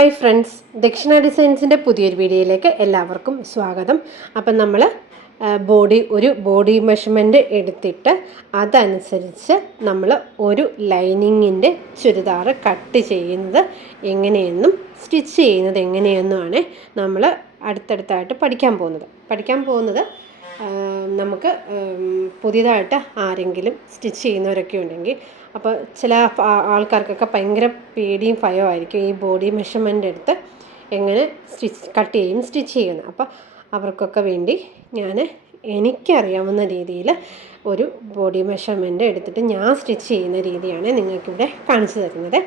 Hi friends, ദക്ഷിണ ഡിസൈൻസിൻ്റെ പുതിയൊരു വീഡിയോയിലേക്ക് എല്ലാവർക്കും സ്വാഗതം. അപ്പം നമ്മൾ ഒരു ബോഡി മെഷർമെൻറ്റ് എടുത്തിട്ട് അതനുസരിച്ച് നമ്മൾ ഒരു ലൈനിങ്ങിൻ്റെ ചുരിദാർ കട്ട് ചെയ്യുന്നത് എങ്ങനെയെന്നും സ്റ്റിച്ച് ചെയ്യുന്നത് എങ്ങനെയെന്നുമാണ് നമ്മൾ അടുത്തടുത്തായിട്ട് പഠിക്കാൻ പോകുന്നത്. നമുക്ക് പുതിയതായിട്ട് ആരെങ്കിലും സ്റ്റിച്ച് ചെയ്യുന്നവരൊക്കെ ഉണ്ടെങ്കിൽ അപ്പോൾ ചില ആൾക്കാർക്കൊക്കെ ഭയങ്കര പേടിയും ഭയമായിരിക്കും ഈ ബോഡി മെഷർമെൻ്റ് എടുത്ത് എങ്ങനെ കട്ട് സ്റ്റിച്ച് ചെയ്യുന്നത്. അപ്പോൾ അവർക്കൊക്കെ വേണ്ടി എനിക്കറിയാവുന്ന രീതിയിൽ ഒരു ബോഡി മെഷർമെൻ്റ് എടുത്തിട്ട് ഞാൻ സ്റ്റിച്ച് ചെയ്യുന്ന രീതിയാണ് നിങ്ങൾക്കിവിടെ കാണിച്ചു തരുന്നത്.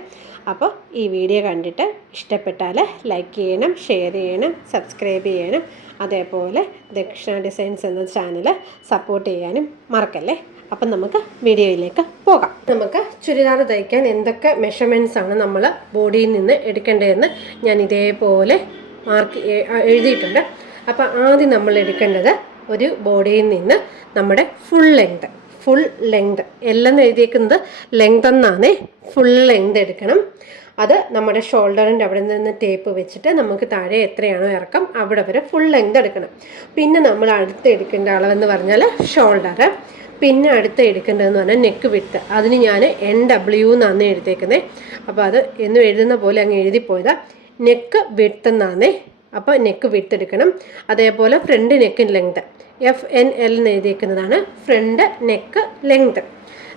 അപ്പോൾ ഈ വീഡിയോ കണ്ടിട്ട് ഇഷ്ടപ്പെട്ടാൽ ലൈക്ക് ചെയ്യണം, ഷെയർ ചെയ്യണം, സബ്സ്ക്രൈബ് ചെയ്യണം. അതേപോലെ ദക്ഷിണ ഡിസൈൻസ് എന്ന ചാനൽ സപ്പോർട്ട് ചെയ്യാനും മറക്കല്ലേ. അപ്പം നമുക്ക് വീഡിയോയിലേക്ക് പോകാം. നമുക്ക് ചുരിദാർ തയ്ക്കാൻ എന്തൊക്കെ മെഷർമെൻറ്റ്സ് ആണ് നമ്മൾ ബോഡിയിൽ നിന്ന് എടുക്കേണ്ടതെന്ന് ഞാൻ ഇതേപോലെ എഴുതിയിട്ടുണ്ട്. അപ്പോൾ ആദ്യം നമ്മൾ എടുക്കേണ്ടത് ഒരു ബോഡിയിൽ നിന്ന് നമ്മുടെ ഫുൾ ലെങ്ത് എല്ലാം എഴുതിയിരിക്കുന്നത് ലെങ്ത് എന്നാണ്. ഫുൾ ലെങ്ത് എടുക്കണം. അത് നമ്മുടെ ഷോൾഡറിൻ്റെ അവിടെ നിന്ന് ടേപ്പ് വെച്ചിട്ട് നമുക്ക് താഴെ എത്രയാണോ ഇറക്കം അവിടെ വരെ ഫുൾ ലെങ്ത് എടുക്കണം. പിന്നെ നമ്മൾ അടുത്ത് എടുക്കേണ്ട അളവെന്ന് പറഞ്ഞാൽ ഷോൾഡർ. പിന്നെ അടുത്ത് എടുക്കേണ്ടതെന്ന് പറഞ്ഞാൽ നെക്ക് വിട്ട്. അതിന് ഞാൻ NW എന്നാണ് എഴുതിയേക്കുന്നത്. അപ്പോൾ അത് എന്നും എഴുതുന്ന പോലെ അങ്ങ് എഴുതിപ്പോയതാ. നെക്ക് വിട്ട് എന്നാണ്. അപ്പോൾ നെക്ക് വിട്ട് എടുക്കണം. അതേപോലെ ഫ്രണ്ട് നെക്ക് ലെങ്ത് FNL എന്ന് എഴുതിയേക്കുന്നതാണ് ഫ്രണ്ട് നെക്ക് ലെങ്ത്,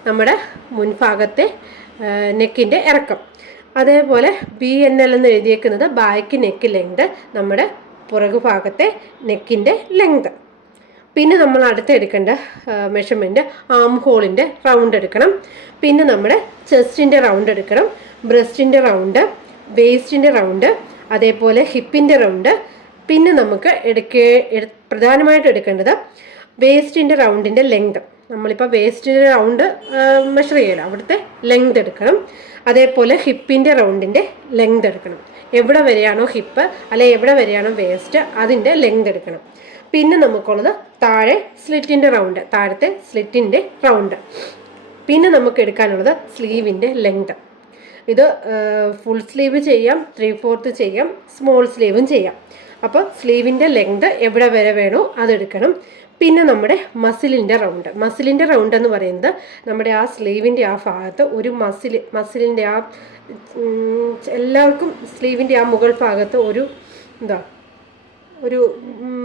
നമ്മുടെ മുൻഭാഗത്തെ നെക്കിൻ്റെ ഇറക്കം. അതേപോലെ BNL എന്ന് എഴുതിയേക്കുന്നത് ബാക്ക് നെക്ക് ലെങ്ത്, നമ്മുടെ പുറകു ഭാഗത്തെ നെക്കിൻ്റെ ലെങ്ത്. പിന്നെ നമ്മൾ അടുത്ത് എടുക്കേണ്ട മെഷർമെൻറ്റ് ആം ഹോളിൻ്റെ റൗണ്ട് എടുക്കണം. പിന്നെ നമ്മുടെ ചെസ്റ്റിൻ്റെ റൗണ്ട് എടുക്കണം, ബ്രസ്റ്റിൻ്റെ റൗണ്ട്, വേസ്റ്റിൻ്റെ റൗണ്ട്, അതേപോലെ ഹിപ്പിൻ്റെ റൗണ്ട്. പിന്നെ നമുക്ക് പ്രധാനമായിട്ട് എടുക്കേണ്ടത് വേസ്റ്റിൻ്റെ റൗണ്ടിൻ്റെ ലെങ്ത്. നമ്മളിപ്പോൾ വേസ്റ്റിൻ്റെ റൗണ്ട് മെഷർ ചെയ്യണം, അവിടുത്തെ ലെങ്ത് എടുക്കണം. അതേപോലെ ഹിപ്പിൻ്റെ റൗണ്ടിൻ്റെ ലെങ്ത് എടുക്കണം. എവിടെ വരെയാണോ ഹിപ്പ് അല്ലെ എവിടെ വരെയാണോ വേസ്റ്റ് അതിൻ്റെ ലെങ്ത് എടുക്കണം. പിന്നെ നമുക്കുള്ളത് താഴെ സ്ലിറ്റിൻ്റെ റൗണ്ട്, താഴത്തെ സ്ലിറ്റിൻ്റെ റൗണ്ട്. പിന്നെ നമുക്ക് എടുക്കാനുള്ളത് സ്ലീവിൻ്റെ ലെങ്ത്. ഇത് ഫുൾ സ്ലീവ് ചെയ്യാം, 3/4 ചെയ്യാം, സ്മോൾ സ്ലീവും ചെയ്യാം. അപ്പോൾ സ്ലീവിൻ്റെ ലെങ്ത് എവിടെ വരെ വേണോ അതെടുക്കണം. പിന്നെ നമ്മുടെ മസിലിൻ്റെ റൗണ്ട് എന്ന് പറയുന്നത് നമ്മുടെ ആ സ്ലീവിൻ്റെ ആ ഭാഗത്ത് ഒരു മസിലിൻ്റെ ആ എല്ലാവർക്കും സ്ലീവിൻ്റെ ആ മുകൾ ഭാഗത്ത് ഒരു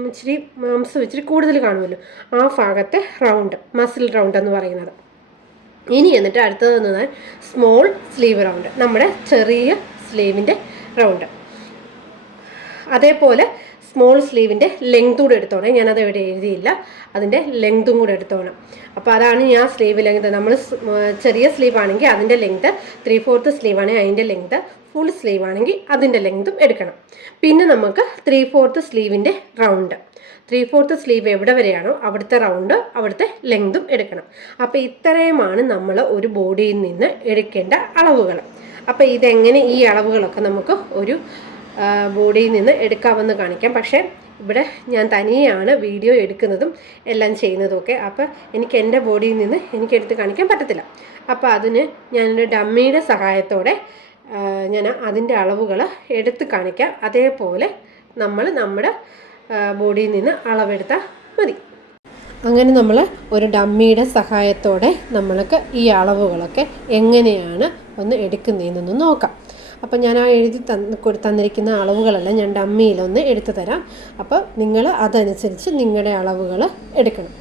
ഇച്ചിരി മാംസം ഇച്ചിരി കൂടുതൽ കാണുമല്ലോ, ആ ഭാഗത്തെ റൗണ്ട് മസിൽ റൗണ്ട് എന്ന് പറയുന്നത്. ഇനി എന്നിട്ട് അടുത്തത് പറഞ്ഞാൽ സ്മോൾ സ്ലീവ് റൗണ്ട്, നമ്മുടെ ചെറിയ സ്ലീവിൻ്റെ റൗണ്ട്. അതേപോലെ സ്മോൾ സ്ലീവിൻ്റെ ലെങ്ത് കൂടെ എടുത്തോണം. ഞാനത് ഇവിടെ എഴുതിയില്ല, അതിൻ്റെ ലെങ്തും കൂടെ എടുത്തോണം. അപ്പോൾ അതാണ് ഞാൻ സ്ലീവ് ലെങ്ത്. നമ്മൾ ചെറിയ സ്ലീവ് ആണെങ്കിൽ അതിൻ്റെ ലെങ്ത്, 3/4 സ്ലീവ് ആണെങ്കിൽ അതിൻ്റെ ലെങ്ത്, ഫുൾ സ്ലീവ് ആണെങ്കിൽ അതിൻ്റെ ലെങ്തും എടുക്കണം. പിന്നെ നമുക്ക് 3/4 സ്ലീവിൻ്റെ റൗണ്ട്, 3/4 സ്ലീവ് എവിടെ വരെയാണോ അവിടുത്തെ റൗണ്ട്, അവിടുത്തെ ലെങ്തും എടുക്കണം. അപ്പോൾ ഇത്രയുമാണ് നമ്മൾ ഒരു ബോഡിയിൽ നിന്ന് എടുക്കേണ്ട അളവുകൾ. അപ്പോൾ ഇതെങ്ങനെ ഈ അളവുകളൊക്കെ നമുക്ക് ഒരു ബോഡിയിൽ നിന്ന് എടുക്കാമെന്ന് കാണിക്കാം. പക്ഷേ ഇവിടെ ഞാൻ തനിയാണ് വീഡിയോ എടുക്കുന്നതും എല്ലാം ചെയ്യുന്നതുമൊക്കെ. അപ്പോൾ എനിക്ക് എൻ്റെ ബോഡിയിൽ നിന്ന് എടുത്ത് കാണിക്കാൻ പറ്റത്തില്ല. അപ്പോൾ അതിന് ഞാനൊരു ഡമ്മിയുടെ സഹായത്തോടെ ഞാൻ അതിൻ്റെ അളവുകൾ എടുത്ത് കാണിക്കാം. അതേപോലെ നമ്മുടെ ബോഡിയിൽ നിന്ന് അളവെടുത്താൽ മതി. അങ്ങനെ നമ്മൾ ഒരു ഡമ്മിയുടെ സഹായത്തോടെ നമ്മൾക്ക് ഈ അളവുകളൊക്കെ എങ്ങനെയാണ് ഒന്ന് എടുക്കുന്നതെന്നൊന്ന് നോക്കാം. അപ്പോൾ ഞാൻ ആ എഴുതി തന്നിരിക്കുന്ന അളവുകളെല്ലാം ഞാൻ ഡമ്മിയിലൊന്ന് എടുത്തു തരാം. അപ്പോൾ നിങ്ങൾ അതനുസരിച്ച് നിങ്ങളുടെ അളവുകൾ എടുക്കണം.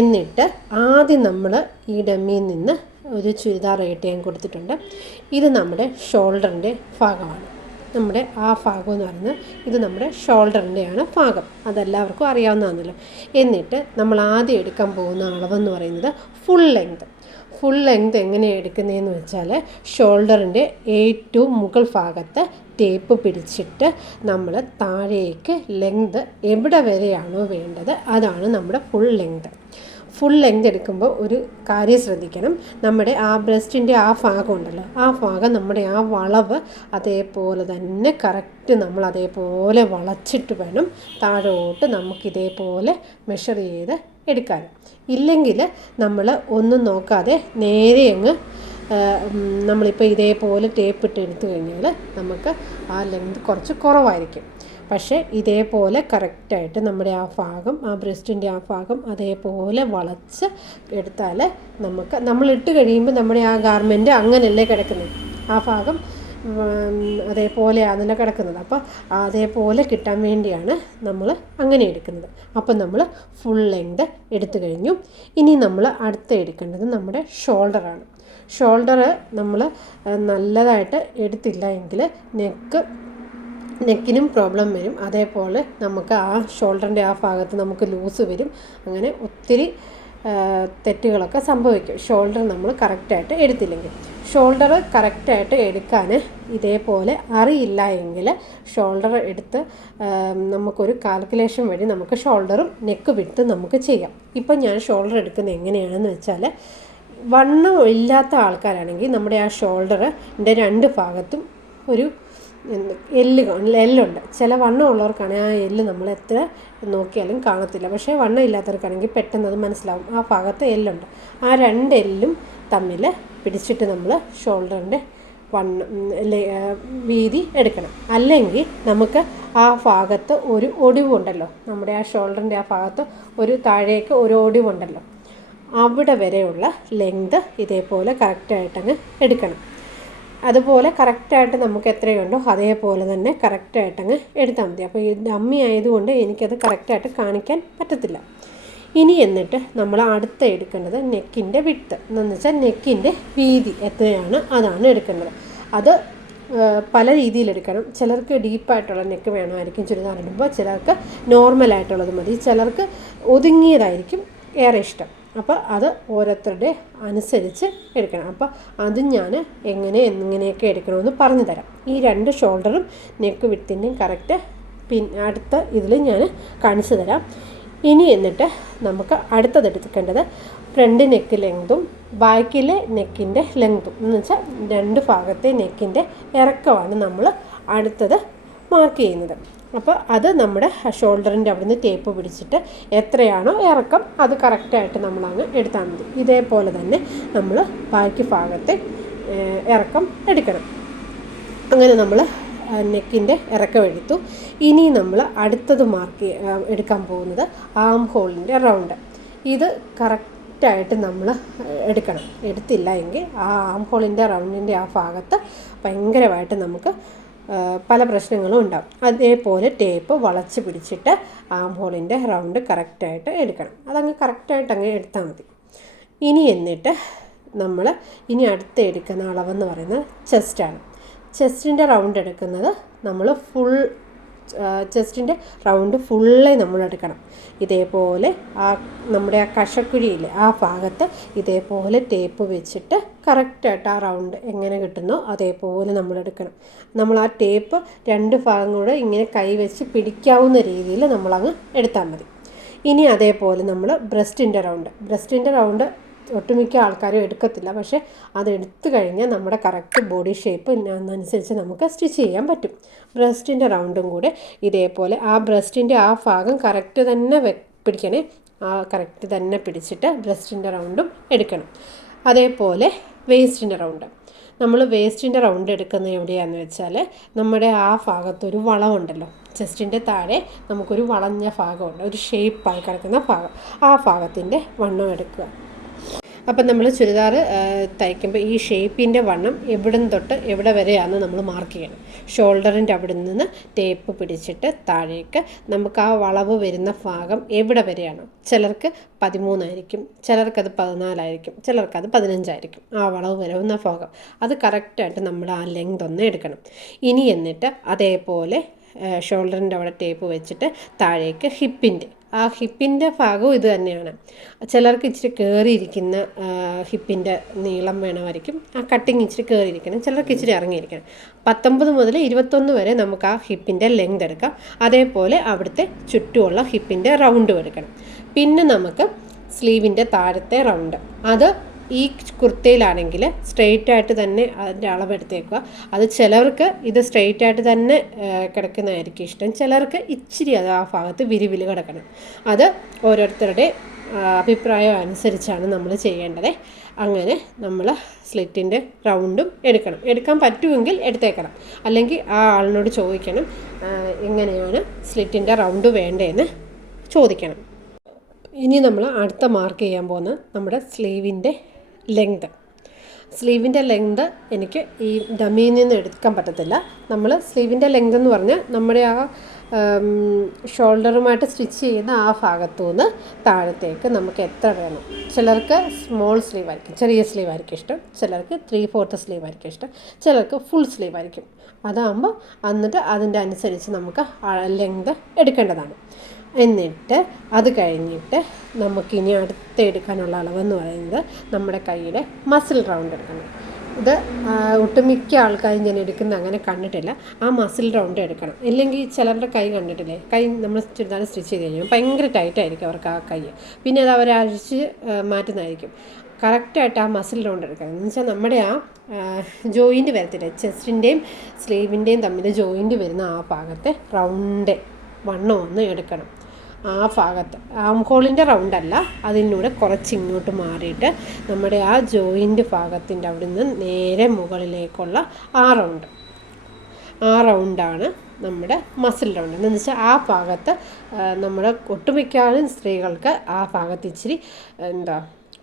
എന്നിട്ട് ആദ്യം നമ്മൾ ഈ ഡമ്മിയിൽ നിന്ന് ഒരു ചുരിദാർ ഞാൻ കൊടുത്തിട്ടുണ്ട്. ഇത് നമ്മുടെ ഷോൾഡറിൻ്റെ ഭാഗമാണ്. നമ്മുടെ ആ ഭാഗം എന്ന് പറയുന്നത് ഇത് നമ്മുടെ ഷോൾഡറിൻ്റെയാണ് ഭാഗം, അതെല്ലാവർക്കും അറിയാവുന്നതാണല്ലോ. എന്നിട്ട് നമ്മൾ ആദ്യം എടുക്കാൻ പോകുന്ന അളവെന്ന് പറയുന്നത് ഫുൾ ലെങ്ത് എങ്ങനെയാണ് എടുക്കുന്നതെന്ന് വെച്ചാൽ ഷോൾഡറിൻ്റെ ഏറ്റവും മുകൾ ഭാഗത്ത് ടേപ്പ് പിടിച്ചിട്ട് നമ്മൾ താഴേക്ക് ലെങ്ത് എവിടെ വരെയാണോ വേണ്ടത് അതാണ് നമ്മുടെ ഫുൾ ലെങ്ത് എടുക്കുമ്പോൾ ഒരു കാര്യം ശ്രദ്ധിക്കണം. നമ്മുടെ ആ ബ്രസ്റ്റിൻ്റെ ആ ഭാഗം ഉണ്ടല്ലോ, ആ ഭാഗം നമ്മുടെ ആ വളവ് അതേപോലെ തന്നെ കറക്റ്റ് നമ്മൾ അതേപോലെ വളച്ചിട്ട് വേണം താഴോട്ട് നമുക്കിതേപോലെ മെഷർ ചെയ്ത് എടുക്കാൻ. ഇല്ലെങ്കിൽ നമ്മൾ ഒന്നും നോക്കാതെ നേരെ അങ്ങ് നമ്മളിപ്പോൾ ഇതേപോലെ ടേപ്പ് ഇട്ട് എടുത്തു കഴിഞ്ഞാൽ നമുക്ക് ആ ലെങ്ത് കുറച്ച് കുറവായിരിക്കും. പക്ഷേ ഇതേപോലെ കറക്റ്റായിട്ട് നമ്മുടെ ആ ഭാഗം, ആ ബ്രസ്റ്റിൻ്റെ ആ ഭാഗം അതേപോലെ വളച്ച് എടുത്താൽ നമുക്ക് നമ്മളിട്ട് കഴിയുമ്പോൾ നമ്മുടെ ആ ഗാർമെൻറ്റ് അങ്ങനെയല്ലേ കിടക്കുന്നത്, ആ ഭാഗം അതേപോലെയാണല്ലോ കിടക്കുന്നത്. അപ്പോൾ അതേപോലെ കിട്ടാൻ വേണ്ടിയാണ് നമ്മൾ അങ്ങനെ എടുക്കുന്നത്. അപ്പം നമ്മൾ ഫുൾ ലെങ്ത് എടുത്തു കഴിഞ്ഞു. ഇനി നമ്മൾ അടുത്ത എടുക്കേണ്ടത് നമ്മുടെ ഷോൾഡറാണ്. ഷോൾഡർ നമ്മൾ നല്ലതായിട്ട് എടുത്തില്ല എങ്കിൽ നെക്കിനും പ്രോബ്ലം വരും. അതേപോലെ നമുക്ക് ആ ഷോൾഡറിൻ്റെ ആ ഭാഗത്ത് നമുക്ക് ലൂസ് വരും. അങ്ങനെ ഒത്തിരി തെറ്റുകളൊക്കെ സംഭവിക്കും ഷോൾഡർ നമ്മൾ കറക്റ്റായിട്ട് എടുത്തില്ലെങ്കിൽ. ഷോൾഡർ കറക്റ്റായിട്ട് എടുക്കാൻ ഇതേപോലെ അറിയില്ല എങ്കിൽ ഷോൾഡർ എടുത്ത് നമുക്കൊരു കാൽക്കുലേഷൻ വഴി നമുക്ക് ഷോൾഡറും നെക്ക് വിട്ട് നമുക്ക് ചെയ്യാം. ഇപ്പം ഞാൻ ഷോൾഡർ എടുക്കുന്നത് എങ്ങനെയാണെന്ന് വെച്ചാൽ, വണ്ണം ഇല്ലാത്ത ആൾക്കാരാണെങ്കിൽ നമ്മുടെ ആ ഷോൾഡറിൻ്റെ 2 ഭാഗത്തും ഒരു എല്ലുണ്ട്. ചില വണ്ണം ഉള്ളവർക്കാണെങ്കിൽ ആ എല്ല് നമ്മൾ എത്ര നോക്കിയാലും കാണത്തില്ല. പക്ഷേ വണ്ണം ഇല്ലാത്തവർക്കാണെങ്കിൽ പെട്ടെന്ന് അത് മനസ്സിലാവും, ആ ഭാഗത്ത് എല്ലുണ്ട്. ആ 2 എല്ലും തമ്മിൽ പിടിച്ചിട്ട് നമ്മൾ ഷോൾഡറിൻ്റെ വീതി എടുക്കണം. അല്ലെങ്കിൽ നമുക്ക് ആ ഭാഗത്ത് ഒരു ഒടിവുണ്ടല്ലോ, നമ്മുടെ ആ ഷോൾഡറിൻ്റെ ആ ഭാഗത്ത് ഒരു താഴേക്ക് ഒരു ഒടിവുണ്ടല്ലോ, അവിടെ വരെയുള്ള ലെങ്ത് ഇതേപോലെ കറക്റ്റായിട്ടങ്ങ് എടുക്കണം. അതുപോലെ കറക്റ്റായിട്ട് നമുക്ക് എത്രയുണ്ടോ അതേപോലെ തന്നെ കറക്റ്റായിട്ടങ്ങ് എടുത്താൽ മതി. അപ്പോൾ ഈ ഡമ്മി ആയതുകൊണ്ട് എനിക്കത് കറക്റ്റായിട്ട് കാണിക്കാൻ പറ്റത്തില്ല. ഇനി എന്നിട്ട് നമ്മൾ അടുത്ത എടുക്കേണ്ടത് നെക്കിൻ്റെ വിഡ്ത്ത് എന്ന് വെച്ചാൽ നെക്കിൻ്റെ വീതി എത്രയാണ് അതാണ് എടുക്കേണ്ടത്. അത് പല രീതിയിലെടുക്കണം. ചിലർക്ക് ഡീപ്പായിട്ടുള്ള നെക്ക് വേണമായിരിക്കും ചുരിദാർ ഇടുമ്പോൾ, ചിലർക്ക് നോർമലായിട്ടുള്ളത് മതി, ചിലർക്ക് ഒതുങ്ങിയതായിരിക്കും ഏറെ ഇഷ്ടം. അപ്പോൾ അത് ഓരോരുത്തരുടെ അനുസരിച്ച് എടുക്കണം. അപ്പോൾ അതും ഞാൻ എങ്ങനെയൊക്കെ എടുക്കണമെന്ന് പറഞ്ഞു തരാം. ഈ 2 ഷോൾഡറും നെക്ക് വിഡ്ത്തിൻ്റെയും കറക്റ്റ് അടുത്ത ഇതിൽ ഞാൻ കാണിച്ചു തരാം. ഇനി എന്നിട്ട് നമുക്ക് അടുത്തത് എടുക്കേണ്ടത് ഫ്രണ്ട് നെക്ക് ലെങ്തും ബാക്കിലെ നെക്കിൻ്റെ ലെങ്തും എന്ന് വെച്ചാൽ 2 ഭാഗത്തെ നെക്കിൻ്റെ ഇറക്കമാണ് നമ്മൾ അടുത്തത് മാർക്ക് ചെയ്യുന്നത്. അപ്പോൾ അത് നമ്മുടെ ഷോൾഡറിൻ്റെ അവിടെ നിന്ന് ടേപ്പ് പിടിച്ചിട്ട് എത്രയാണോ ഇറക്കം അത് കറക്റ്റായിട്ട് നമ്മളങ്ങ് എടുത്താൽ മതി. ഇതേപോലെ തന്നെ നമ്മൾ ബാക്കി ഭാഗത്തെ ഇറക്കം എടുക്കണം. അങ്ങനെ നമ്മൾ നെക്കിൻ്റെ ഇറക്കം എടുത്തു. ഇനി നമ്മൾ അടുത്തത് എടുക്കാൻ പോകുന്നത് ആം ഹോളിൻ്റെ റൗണ്ട്. ഇത് കറക്റ്റായിട്ട് നമ്മൾ എടുക്കണം. എടുത്തില്ല എങ്കിൽ ആ ആം ഹോളിൻ്റെ റൗണ്ടിൻ്റെ ആ ഭാഗത്ത് ഭയങ്കരമായിട്ട് നമുക്ക് പല പ്രശ്നങ്ങളും ഉണ്ടാകും. അതേപോലെ ടേപ്പ് വളച്ച് പിടിച്ചിട്ട് ആം ഹോളിൻ്റെ റൗണ്ട് കറക്റ്റായിട്ട് എടുക്കണം. അതങ്ങ് കറക്റ്റായിട്ട് അങ്ങ് എടുത്താൽ മതി. ഇനി എന്നിട്ട് നമ്മൾ ഇനി അടുത്ത എടുക്കുന്ന അളവെന്ന് പറയുന്നത് ചെസ്റ്റാണ്. ചെസ്റ്റിൻ്റെ റൗണ്ട് എടുക്കുന്നത് നമ്മൾ ചെസ്റ്റിൻ്റെ റൗണ്ട് ഫുള്ള് നമ്മൾ എടുക്കണം. ഇതേപോലെ നമ്മുടെ ആ കഷക്കുഴിയില്ലേ ആ ഭാഗത്ത് ഇതേപോലെ ടേപ്പ് വെച്ചിട്ട് കറക്റ്റായിട്ട് ആ റൗണ്ട് എങ്ങനെ കിട്ടുന്നോ അതേപോലെ നമ്മൾ എടുക്കണം. നമ്മൾ ആ ടേപ്പ് 2 ഭാഗം കൂടെ ഇങ്ങനെ കൈ വെച്ച് പിടിക്കാവുന്ന രീതിയിൽ നമ്മളങ്ങ് എടുത്താൽ മതി. ഇനി അതേപോലെ നമ്മൾ ബ്രസ്റ്റിൻ്റെ റൗണ്ട് ഒട്ടുമിക്ക ആൾക്കാരും എടുക്കത്തില്ല. പക്ഷേ അത് എടുത്തു കഴിഞ്ഞാൽ നമ്മുടെ കറക്റ്റ് ബോഡി ഷേപ്പ് അനുസരിച്ച് നമുക്ക് സ്റ്റിച്ച് ചെയ്യാൻ പറ്റും. ബ്രസ്റ്റിൻ്റെ റൗണ്ടും കൂടെ ഇതേപോലെ ആ ബ്രസ്റ്റിൻ്റെ ആ ഭാഗം കറക്റ്റ് തന്നെ പിടിക്കണേ. ആ കറക്റ്റ് തന്നെ പിടിച്ചിട്ട് ബ്രസ്റ്റിൻ്റെ റൗണ്ടും എടുക്കണം. അതേപോലെ വേസ്റ്റിൻ്റെ റൗണ്ട് എടുക്കുന്നത് എവിടെയാണെന്ന് വെച്ചാൽ, നമ്മുടെ ആ ഭാഗത്തൊരു വളവുണ്ടല്ലോ, ചെസ്റ്റിൻ്റെ താഴെ നമുക്കൊരു വളഞ്ഞ ഭാഗമുണ്ട്, ഒരു ഷേപ്പായി കിടക്കുന്ന ഭാഗം, ആ ഭാഗത്തിൻ്റെ വണ്ണം എടുക്കുക. അപ്പം നമ്മൾ ചുരിദാർ തയ്ക്കുമ്പോൾ ഈ ഷേപ്പിൻ്റെ വണ്ണം എവിടെ നിന്ന് തൊട്ട് എവിടെ വരെയാണെന്ന് നമ്മൾ മാർക്ക് ചെയ്യണം. ഷോൾഡറിൻ്റെ അവിടെ നിന്ന് ടേപ്പ് പിടിച്ചിട്ട് താഴേക്ക് നമുക്ക് ആ വളവ് വരുന്ന ഭാഗം എവിടെ വരെയാണ്. ചിലർക്ക് 13 ആയിരിക്കും, ചിലർക്കത് 14 ആയിരിക്കും, ചിലർക്കത് 15 ആയിരിക്കും. ആ വളവ് വരുന്ന ഭാഗം അത് കറക്റ്റായിട്ട് നമ്മൾ ആ ലെങ്ത് ഒന്ന് എടുക്കണം. ഇനി എന്നിട്ട് അതേപോലെ ഷോൾഡറിൻ്റെ അവിടെ ടേപ്പ് വെച്ചിട്ട് താഴേക്ക് ഹിപ്പിൻ്റെ ഭാഗവും ഇത് തന്നെയാണ്. ചിലർക്ക് ഇച്ചിരി കയറിയിരിക്കുന്ന ഹിപ്പിൻ്റെ നീളം വേണമായിരിക്കും, ആ കട്ടിങ് ഇച്ചിരി കയറിയിരിക്കണം, ചിലർക്ക് ഇച്ചിരി ഇറങ്ങിയിരിക്കണം. 19 മുതൽ 21 വരെ നമുക്ക് ആ ഹിപ്പിൻ്റെ ലെങ്ത് എടുക്കാം. അതേപോലെ അവിടുത്തെ ചുറ്റുമുള്ള ഹിപ്പിൻ്റെ റൗണ്ടും എടുക്കണം. പിന്നെ നമുക്ക് സ്ലീവിൻ്റെ താഴത്തെ റൗണ്ട്, അത് ഈ കുർത്തയിലാണെങ്കിൽ സ്ട്രെയിറ്റായിട്ട് തന്നെ അതിൻ്റെ അളവെടുത്തേക്കുക. അത് ചിലർക്ക് ഇത് സ്ട്രെയിറ്റായിട്ട് തന്നെ കിടക്കുന്നതായിരിക്കും ഇഷ്ടം, ചിലർക്ക് ഇച്ചിരി അത് ആ ഭാഗത്ത് വിരിവിൽ കിടക്കണം. അത് ഓരോരുത്തരുടെ അഭിപ്രായം അനുസരിച്ചാണ് നമ്മൾ ചെയ്യേണ്ടത്. അങ്ങനെ നമ്മൾ സ്ലിറ്റിൻ്റെ റൗണ്ടും എടുക്കാൻ പറ്റുമെങ്കിൽ എടുത്തേക്കണം, അല്ലെങ്കിൽ ആ ആളിനോട് ചോദിക്കണം എങ്ങനെയാണ് സ്ലിറ്റിൻ്റെ റൗണ്ട് വേണ്ടതെന്ന് ചോദിക്കണം. ഇനി നമ്മൾ അടുത്ത മാർക്ക് ചെയ്യാൻ പോകുന്നത് നമ്മുടെ സ്ലീവിൻ്റെ ലെങ്ത് എനിക്ക് ഈ ഡമ്മിയിൽ നിന്ന് എടുക്കാൻ പറ്റത്തില്ല. നമ്മൾ സ്ലീവിൻ്റെ ലെങ്ത് എന്ന് പറഞ്ഞാൽ നമ്മുടെ ആ ഷോൾഡറുമായിട്ട് സ്റ്റിച്ച് ചെയ്യുന്ന ആ ഭാഗത്തു നിന്ന് താഴത്തേക്ക് നമുക്ക് എത്ര വേണം. ചിലർക്ക് സ്മോൾ സ്ലീവ് ആയിരിക്കും, ചെറിയ സ്ലീവ് ആയിരിക്കും ഇഷ്ടം, ചിലർക്ക് 3/4 സ്ലീവ് ആയിരിക്കും ഇഷ്ടം, ചിലർക്ക് ഫുൾ സ്ലീവ് ആയിരിക്കും. അതാകുമ്പോൾ എന്നിട്ട് അതിൻ്റെ അനുസരിച്ച് നമുക്ക് ലെങ്ത് എടുക്കേണ്ടതാണ്. എന്നിട്ട് അത് കഴിഞ്ഞിട്ട് നമുക്കിനി അടുത്ത് എടുക്കാനുള്ള അളവെന്ന് പറയുന്നത് നമ്മുടെ കൈയുടെ മസിൽ റൗണ്ട് എടുക്കണം. ഇത് ഒട്ടുമിക്ക ആൾക്കാരും ഞാൻ എടുക്കുന്ന അങ്ങനെ കണ്ടിട്ടില്ല. ആ മസിൽ റൗണ്ട് എടുക്കണം. ഇല്ലെങ്കിൽ ചിലരുടെ കൈ കണ്ടിട്ടില്ലേ, കൈ നമ്മൾ ചുരിദാർ സ്റ്റിച്ച് ചെയ്ത് കഴിഞ്ഞാൽ ഭയങ്കര ടൈറ്റായിരിക്കും അവർക്ക് ആ കൈ. പിന്നെ അത് അവർ അഴിച്ച് മാറ്റുന്നതായിരിക്കും. കറക്റ്റായിട്ട് ആ മസിൽ റൗണ്ട് എടുക്കണം. എന്ന് വെച്ചാൽ നമ്മുടെ ആ ജോയിൻറ്റ് വരത്തില്ലേ, ചെസ്റ്റിൻ്റെയും സ്ലീവിൻ്റെയും തമ്മിൽ ജോയിൻറ്റ് വരുന്ന ആ ഭാഗത്തെ റൗണ്ട് വണ്ണം ഒന്ന് എടുക്കണം. ആ ഭാഗത്ത് ആം ഹോളിൻ്റെ റൗണ്ടല്ല, അതിലൂടെ കുറച്ച് ഇങ്ങോട്ട് മാറിയിട്ട് നമ്മുടെ ആ ജോയിൻറ്റ് ഭാഗത്തിൻ്റെ അവിടെ നിന്ന് നേരെ മുകളിലേക്കുള്ള ആ റൗണ്ടാണ് നമ്മുടെ മസിൽ റൗണ്ട്. എന്ന് വെച്ചാൽ ആ ഭാഗത്ത് നമ്മുടെ ഒട്ടുമിക്കാലും സ്ത്രീകൾക്ക് ആ ഭാഗത്ത് ഇച്ചിരി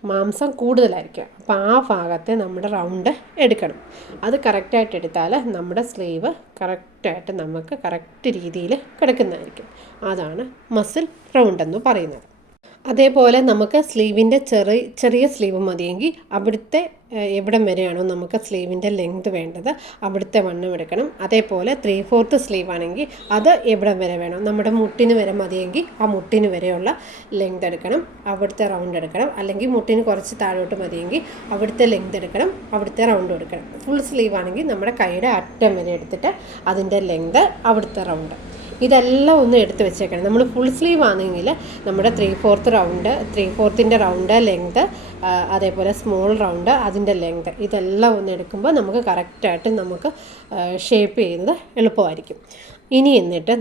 മാംസം കൂടുതലായിരിക്കും. അപ്പോൾ ആ ഭാഗത്തെ നമ്മുടെ റൗണ്ട് എടുക്കണം. അത് കറക്റ്റായിട്ട് എടുത്താൽ നമ്മുടെ സ്ലീവ് കറക്റ്റായിട്ട് നമുക്ക് കറക്റ്റ് രീതിയിൽ കിടക്കുന്നതായിരിക്കും. അതാണ് മസിൽ റൗണ്ട് എന്ന് പറയുന്നത്. അതേപോലെ നമുക്ക് സ്ലീവിൻ്റെ ചെറിയ സ്ലീവ് മതിയെങ്കിൽ അവിടുത്തെ എവിടം വരെയാണോ നമുക്ക് സ്ലീവിൻ്റെ ലെങ്ത് വേണ്ടത് അവിടുത്തെ വണ്ണം എടുക്കണം. അതേപോലെ 3/4 സ്ലീവ് ആണെങ്കിൽ അത് എവിടം വരെ വേണം, നമ്മുടെ മുട്ടിന് വരെ മതിയെങ്കിൽ ആ മുട്ടിന് വരെയുള്ള ലെങ്ത് എടുക്കണം, അവിടുത്തെ റൗണ്ട് എടുക്കണം. അല്ലെങ്കിൽ മുട്ടിന് കുറച്ച് താഴോട്ട് മതിയെങ്കിൽ അവിടുത്തെ ലെങ്ത് എടുക്കണം, അവിടുത്തെ റൗണ്ട് എടുക്കണം. ഫുൾ സ്ലീവ് ആണെങ്കിൽ നമ്മുടെ കൈയുടെ അറ്റം വരെ എടുത്തിട്ട് അതിൻ്റെ ലെങ്ത്, അവിടുത്തെ റൗണ്ട്, ഇതെല്ലാം ഒന്ന് എടുത്ത് വെച്ചേക്കണം. നമ്മൾ ഫുൾ സ്ലീവ് ആണെങ്കിൽ നമ്മുടെ 3/4 റൗണ്ട്, 3/4ൻ്റെ റൗണ്ട് ലെങ്ത്, അതേപോലെ സ്മോൾ റൗണ്ട് അതിൻ്റെ ലെങ്ത്, ഇതെല്ലാം ഒന്ന് എടുക്കുമ്പോൾ നമുക്ക് കറക്റ്റായിട്ട് നമുക്ക് ഷേപ്പ് ചെയ്യുന്നത് എളുപ്പമായിരിക്കും. ഇനി എന്നിട്ട്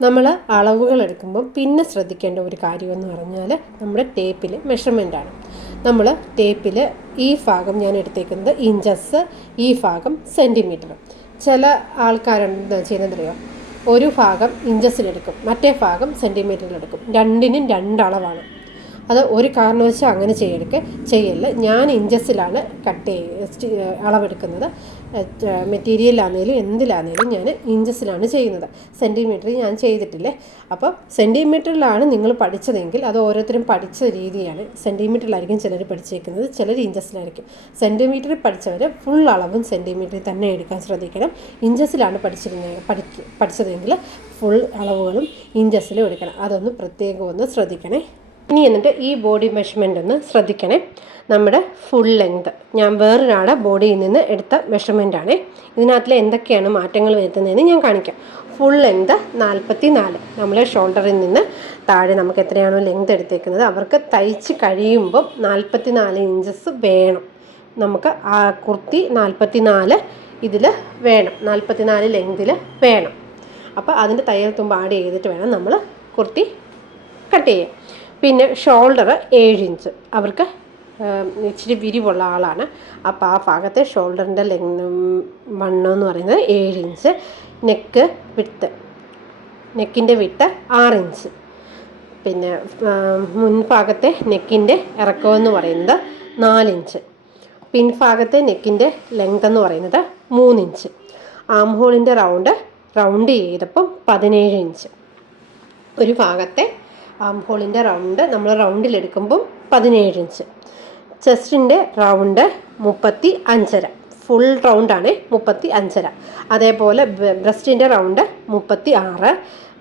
നമ്മൾ അളവുകൾ എടുക്കുമ്പോൾ പിന്നെ ശ്രദ്ധിക്കേണ്ട ഒരു കാര്യമെന്ന് പറഞ്ഞാൽ നമ്മുടെ ടേപ്പിൽ മെഷർമെൻറ്റാണ്. നമ്മൾ ടേപ്പിൽ ഈ ഭാഗം ഞാൻ എടുത്തേക്കുന്നത് ഇഞ്ചസ്, ഈ ഭാഗം സെൻറ്റിമീറ്റർ. ചില ആൾക്കാരുണ്ട് ചെയ്യുന്നതറിയോ, ഒരു ഭാഗം ഇഞ്ചസിലെടുക്കും, മറ്റേ ഭാഗം സെൻറ്റിമീറ്ററിലെടുക്കും. രണ്ടിനും രണ്ടളവാണ്. അത് ഒരു കാരണവശാലും അങ്ങനെ ചെയ്യല്ല. ഞാൻ ഇഞ്ചസിലാണ് അളവെടുക്കുന്നത്. മെറ്റീരിയലാണെങ്കിലും എന്തിലാണെങ്കിലും ഞാൻ ഇഞ്ചസിലാണ് ചെയ്യുന്നത്. സെൻറ്റിമീറ്റർ ഞാൻ ചെയ്തിട്ടില്ലേ. അപ്പോൾ സെൻറ്റിമീറ്ററിലാണ് നിങ്ങൾ പഠിച്ചതെങ്കിൽ അത് ഓരോരുത്തരും പഠിച്ച രീതിയാണ്. സെൻറ്റിമീറ്ററിലായിരിക്കും ചിലർ പഠിച്ചേക്കുന്നത്, ചിലർ ഇഞ്ചസിലായിരിക്കും. സെൻറ്റിമീറ്ററിൽ പഠിച്ചവർ ഫുൾ അളവും സെൻറ്റിമീറ്ററിൽ തന്നെ എടുക്കാൻ ശ്രദ്ധിക്കണം. ഇഞ്ചസിലാണ് പഠിച്ചതെങ്കിൽ ഫുൾ അളവുകളും ഇഞ്ചസിലും എടുക്കണം. അതൊന്ന് പ്രത്യേകം ഒന്ന് ശ്രദ്ധിക്കണേ. ഇനി എന്നിട്ട് ഈ ബോഡി മെഷർമെൻ്റ് ഒന്ന് ശ്രദ്ധിക്കണേ. നമ്മുടെ ഫുൾ ലെങ്ത് ഞാൻ വേറൊരാളുടെ ബോഡിയിൽ നിന്ന് എടുത്ത മെഷർമെൻ്റാണ്. ഇതിനകത്തിൽ എന്തൊക്കെയാണ് മാറ്റങ്ങൾ വരുത്തുന്നതെന്ന് ഞാൻ കാണിക്കാം. Full length 44. നമ്മളെ ഷോൾഡറിൽ നിന്ന് താഴെ നമുക്ക് എത്രയാണോ ലെങ്ത് എടുത്തേക്കുന്നത് അവർക്ക് തയ്ച്ച് കഴിയുമ്പം 44 ഇഞ്ചസ് വേണം. നമുക്ക് ആ കുർത്തി 44 ഇതിൽ വേണം, 44 ലെങ്തിൽ വേണം. അപ്പോൾ അതിൻ്റെ തയ്യൽ തുമ്പ് ആഡ് ചെയ്തിട്ട് വേണം നമ്മൾ കുർത്തി കട്ട് ചെയ്യാൻ. പിന്നെ ഷോൾഡർ 7 ഇഞ്ച്, അവർക്ക് ഇച്ചിരി വിരിവുള്ള ആളാണ്. അപ്പോൾ ആ ഭാഗത്തെ ഷോൾഡറിൻ്റെ വണ്ണം എന്ന് പറയുന്നത് 7 ഇഞ്ച്. നെക്കിൻ്റെ വിട്ട് 6 ഇഞ്ച്. പിന്നെ മുൻഭാഗത്തെ നെക്കിൻ്റെ ഇറക്കം എന്ന് പറയുന്നത് 4 ഇഞ്ച്. പിൻഭാഗത്തെ നെക്കിൻ്റെ ലെങ്ത് എന്ന് പറയുന്നത് 3 ഇഞ്ച്. ആം ഹോളിൻ്റെ റൗണ്ട് ചെയ്തപ്പം 17 ഇഞ്ച്. ഒരു ഭാഗത്തെ ആം ഹോളിൻ്റെ റൗണ്ട് നമ്മൾ റൗണ്ടിലെടുക്കുമ്പം 17 ഇഞ്ച്. ചെസ്റ്റിൻ്റെ റൗണ്ട് 35.5, ഫുൾ റൗണ്ടാണ് 35.5. അതേപോലെ ബ്രസ്റ്റിൻ്റെ റൗണ്ട് 36,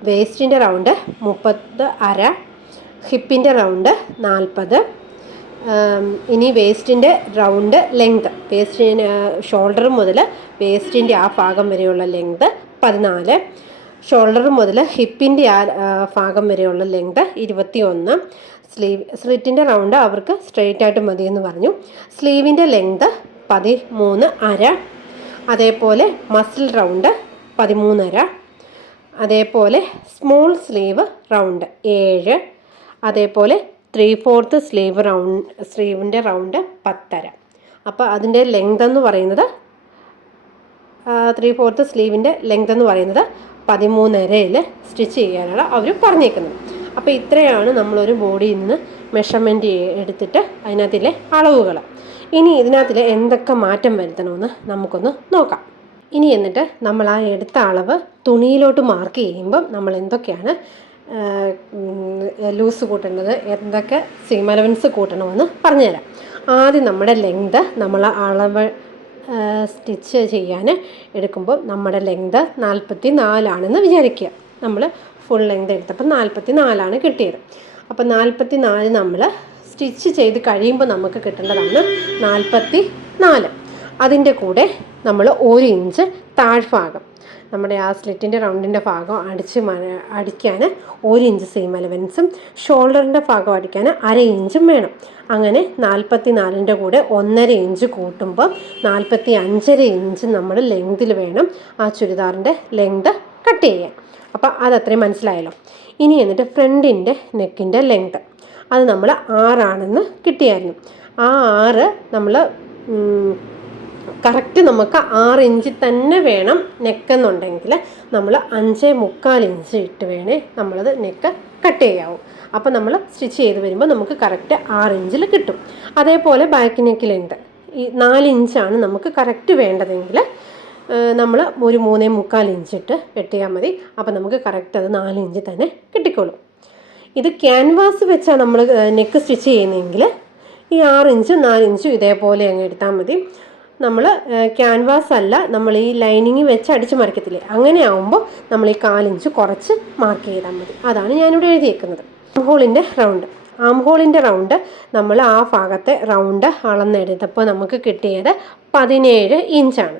വേസ്റ്റിൻ്റെ റൗണ്ട് 30.5, ഹിപ്പിൻ്റെ റൗണ്ട് 40. ഇനി വേസ്റ്റിൻ്റെ റൗണ്ട് ലെങ്ത്, ഷോൾഡർ മുതൽ വേസ്റ്റിൻ്റെ ആ ഭാഗം വരെയുള്ള ലെങ്ത് 14, ഷോൾഡർ മുതൽ ഹിപ്പിൻ്റെ ആ ഭാഗം വരെയുള്ള ലെങ്ത് 21. സ്ലിറ്റിൻ്റെ റൗണ്ട് അവർക്ക് സ്ട്രെയിറ്റ് ആയിട്ട് മതിയെന്ന് പറഞ്ഞു. സ്ലീവിൻ്റെ ലെങ്ത് 13.5. അതേപോലെ മസിൽ റൗണ്ട് 13.5. അതേപോലെ സ്മോൾ സ്ലീവ് റൗണ്ട് 7. അതേപോലെ 3/4 സ്ലീവിൻ്റെ റൗണ്ട് 10.5. അപ്പോൾ അതിൻ്റെ ലെങ്ത് എന്ന് പറയുന്നത് 3/4 സ്ലീവിൻ്റെ ലെങ്ത് എന്ന് പറയുന്നത് 13.5-ൽ സ്റ്റിച്ച് ചെയ്യാനാണ് അവർ പറഞ്ഞേക്കുന്നത്. അപ്പോൾ ഇത്രയാണ് നമ്മളൊരു ബോഡിയിൽ നിന്ന് മെഷർമെൻറ്റ് എടുത്തിട്ട് അതിനകത്തിലെ അളവുകൾ. ഇനി ഇതിനകത്തിൽ എന്തൊക്കെ മാറ്റം വരുത്തണമെന്ന് നമുക്കൊന്ന് നോക്കാം. ഇനി എന്നിട്ട് നമ്മൾ ആ എടുത്ത അളവ് തുണിയിലോട്ട് മാർക്ക് ചെയ്യുമ്പം നമ്മൾ എന്തൊക്കെയാണ് ലൂസ് കൂട്ടേണ്ടത്, എന്തൊക്കെ സീം അലവൻസ് കൂട്ടണമെന്ന് പറഞ്ഞുതരാം. ആദ്യം നമ്മുടെ ലെങ്ത് നമ്മൾ അളവ് സ്റ്റിച്ച് ചെയ്യാൻ എടുക്കുമ്പോൾ നമ്മുടെ ലെങ്ത് 44 വിചാരിക്കുക. നമ്മൾ ഫുൾ ലെങ്ത് എടുത്തപ്പോൾ 44 കിട്ടിയത്. അപ്പോൾ 44 നമ്മൾ സ്റ്റിച്ച് ചെയ്ത് കഴിയുമ്പോൾ നമുക്ക് കിട്ടേണ്ടതാണ് 44. അതിൻ്റെ കൂടെ നമ്മൾ 1 ഇഞ്ച് താഴ്ഭാഗം, നമ്മുടെ ആ സ്ലിറ്റിൻ്റെ റൗണ്ടിൻ്റെ ഭാഗം അടിക്കാൻ 1 ഇഞ്ച് സീം അലവൻസും ഷോൾഡറിൻ്റെ ഭാഗം അടിക്കാൻ 1/2 ഇഞ്ചും വേണം. അങ്ങനെ 44-ൻ്റെ കൂടെ 1.5 ഇഞ്ച് കൂട്ടുമ്പോൾ 45.5 ഇഞ്ച് നമ്മൾ ലെങ്തിൽ വേണം ആ ചുരിദാറിൻ്റെ ലെങ്ത് കട്ട് ചെയ്യാൻ. അപ്പോൾ അതത്രയും മനസ്സിലായല്ലോ. ഇനി എന്നിട്ട് ഫ്രണ്ടിൻ്റെ നെക്കിൻ്റെ ലെങ്ത് അത് നമ്മൾ 6 കിട്ടിയായിരുന്നു. ആ 6 നമ്മൾ കറക്റ്റ് നമുക്ക് 6 ഇഞ്ച് തന്നെ വേണം നെക്കെന്നുണ്ടെങ്കിൽ നമ്മൾ 5.25 ഇഞ്ച് ഇട്ട് വേണേ നമ്മളത് നെക്ക് കട്ട് ചെയ്യാവൂ. അപ്പോൾ നമ്മൾ സ്റ്റിച്ച് ചെയ്ത് വരുമ്പോൾ നമുക്ക് കറക്റ്റ് 6 ഇഞ്ചിൽ കിട്ടും. അതേപോലെ ബാക്ക് നെക്ക് ലെങ്ത് ഈ 4 ഇഞ്ചാണ് നമുക്ക് കറക്റ്റ് വേണ്ടതെങ്കിൽ നമ്മൾ ഒരു 3.25 ഇഞ്ചിട്ട് വെട്ടിയാൽ മതി. അപ്പോൾ നമുക്ക് കറക്റ്റ് അത് 4 ഇഞ്ച് തന്നെ കിട്ടിക്കോളും. ഇത് ക്യാൻവാസ് വെച്ചാണ് നമ്മൾ നെക്ക് സ്റ്റിച്ച് ചെയ്യുന്നതെങ്കിൽ ഈ 6 ഇഞ്ചും 4 ഇഞ്ചും ഇതേപോലെ അങ്ങ് എടുത്താൽ മതി. നമ്മൾ ക്യാൻവാസ് അല്ല, നമ്മൾ ഈ ലൈനിങ് വെച്ച് അടിച്ച് മറിക്കത്തില്ലേ, അങ്ങനെ ആകുമ്പോൾ നമ്മൾ ഈ 4 ഇഞ്ച് കുറച്ച് മാർക്ക് ചെയ്താൽ മതി. അതാണ് ഞാനിവിടെ എഴുതിയേക്കുന്നത്. ആം ഹോളിൻ്റെ റൗണ്ട് നമ്മൾ ആ ഭാഗത്തെ റൗണ്ട് അളന്നെടുത്തപ്പോൾ നമുക്ക് കിട്ടിയത് 17 ഇഞ്ചാണ്.